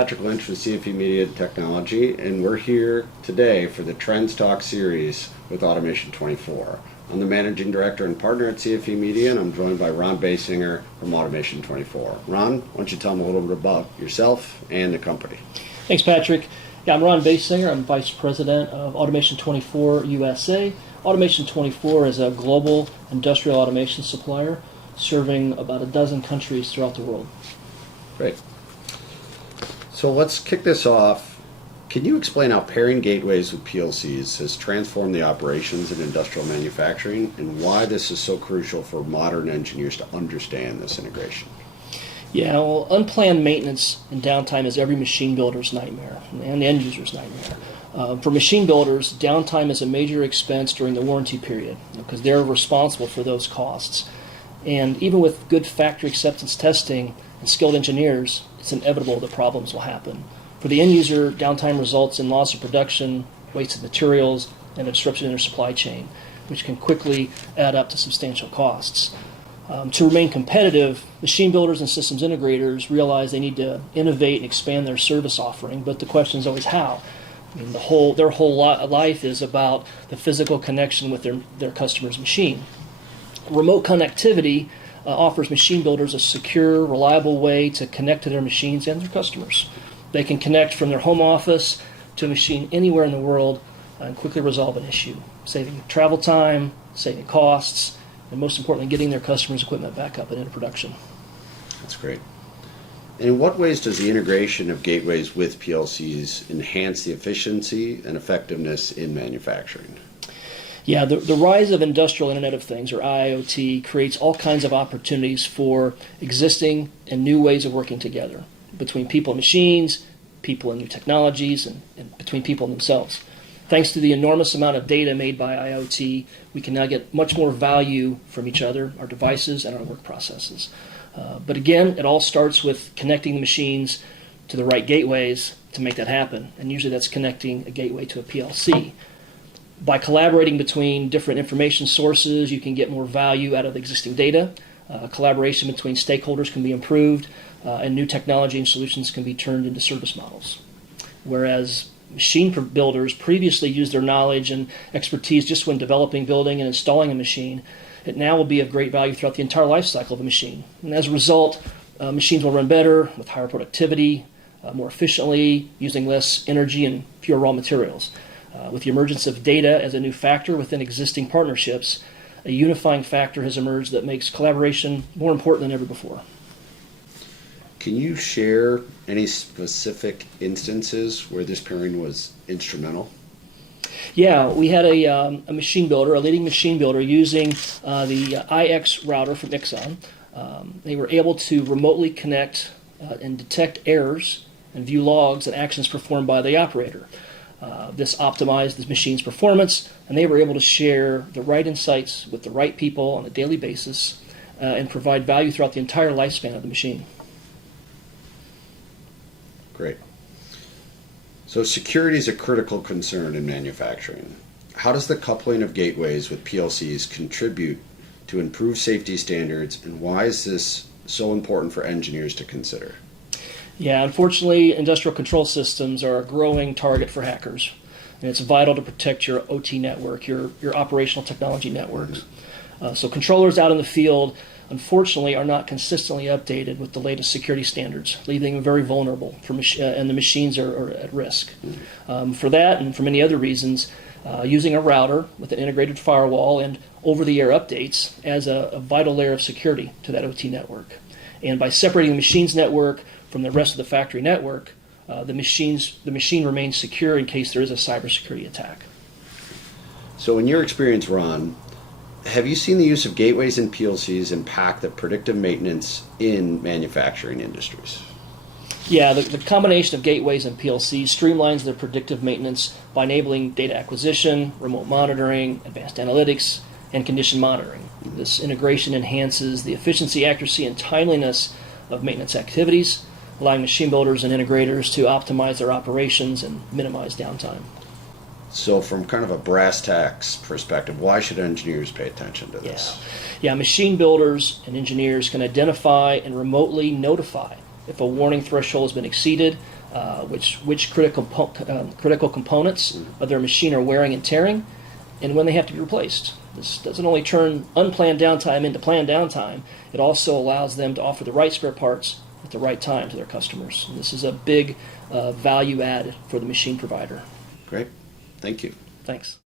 Patrick Lynch with CFE Media and Technology, and we're here today for the Trends Talk series with Automation24. I'm the Managing Director and Partner at CFE Media, and I'm joined by Ron Baysinger from Automation24. Ron, why don't you tell them a little bit about yourself and the company? Thanks, Patrick. Yeah, I'm Ron Baysinger. I'm Vice President of Automation24 USA. Automation24 is a global industrial automation supplier serving about a dozen countries throughout the world. Great. So let's kick this off. Can you explain how pairing gateways with PLCs has transformed the operations in industrial manufacturing and why this is so crucial for modern engineers to understand this integration? Yeah, well, unplanned maintenance and downtime is every machine builder's nightmare and the end user's nightmare. For machine builders, downtime is a major expense during the warranty period because they're responsible for those costs. And even with good factory acceptance testing and skilled engineers, it's inevitable that problems will happen. For the end user, downtime results in loss of production, wasted materials, and a disruption in their supply chain, which can quickly add up to substantial costs. To remain competitive, machine builders and systems integrators realize they need to innovate and expand their service offering, but the question is always how. I mean, their whole life is about the physical connection with their customer's machine. Remote connectivity offers machine builders a secure, reliable way to connect to their machines and their customers. They can connect from their home office to a machine anywhere in the world and quickly resolve an issue, saving travel time, saving costs, and most importantly, getting their customers' equipment back up and into production. That's great. And in what ways does the integration of gateways with PLCs enhance the efficiency and effectiveness in manufacturing? Yeah, the rise of Industrial Internet of Things, or IoT, creates all kinds of opportunities for existing and new ways of working together between people and machines, people and new technologies, and between people and themselves. Thanks to the enormous amount of data made by IoT, we can now get much more value from each other, our devices, and our work processes. But again, it all starts with connecting the machines to the right gateways to make that happen, and usually that's connecting a gateway to a PLC. By collaborating between different information sources, you can get more value out of existing data. Collaboration between stakeholders can be improved, and new technology and solutions can be turned into service models. Whereas machine builders previously used their knowledge and expertise just when developing, building, and installing a machine, it now will be of great value throughout the entire life cycle of a machine. And as a result, machines will run better, with higher productivity, more efficiently, using less energy and fewer raw materials. With the emergence of data as a new factor within existing partnerships, a unifying factor has emerged that makes collaboration more important than ever before. Can you share any specific instances where this pairing was instrumental? Yeah, we had a machine builder, a leading machine builder, using the IX router from Ixon. They were able to remotely connect and detect errors and view logs and actions performed by the operator. This optimized the machine's performance, and they were able to share the right insights with the right people on a daily basis and provide value throughout the entire lifespan of the machine. Great. So security is a critical concern in manufacturing. How does the coupling of gateways with PLCs contribute to improved safety standards, and why is this so important for engineers to consider? Yeah, unfortunately, industrial control systems are a growing target for hackers, and it's vital to protect your OT network, your operational technology networks. So controllers out in the field, unfortunately, are not consistently updated with the latest security standards, leaving them very vulnerable, and the machines are at risk. For that and for many other reasons, using a router with an integrated firewall and over-the-air updates adds a vital layer of security to that OT network. And by separating the machine's network from the rest of the factory network, the machine remains secure in case there is a cybersecurity attack. So in your experience, Ron, have you seen the use of gateways and PLCs impact the predictive maintenance in manufacturing industries? Yeah, the combination of gateways and PLCs streamlines their predictive maintenance by enabling data acquisition, remote monitoring, advanced analytics, and condition monitoring. This integration enhances the efficiency, accuracy, and timeliness of maintenance activities, allowing machine builders and integrators to optimize their operations and minimize downtime. So from kind of a brass tacks perspective, why should engineers pay attention to this? Yeah, machine builders and engineers can identify and remotely notify if a warning threshold has been exceeded, which critical components of their machine are wearing and tearing, and when they have to be replaced. This doesn't only turn unplanned downtime into planned downtime, it also allows them to offer the right spare parts at the right time to their customers. And this is a big value add for the machine provider. Great. Thank you. Thanks.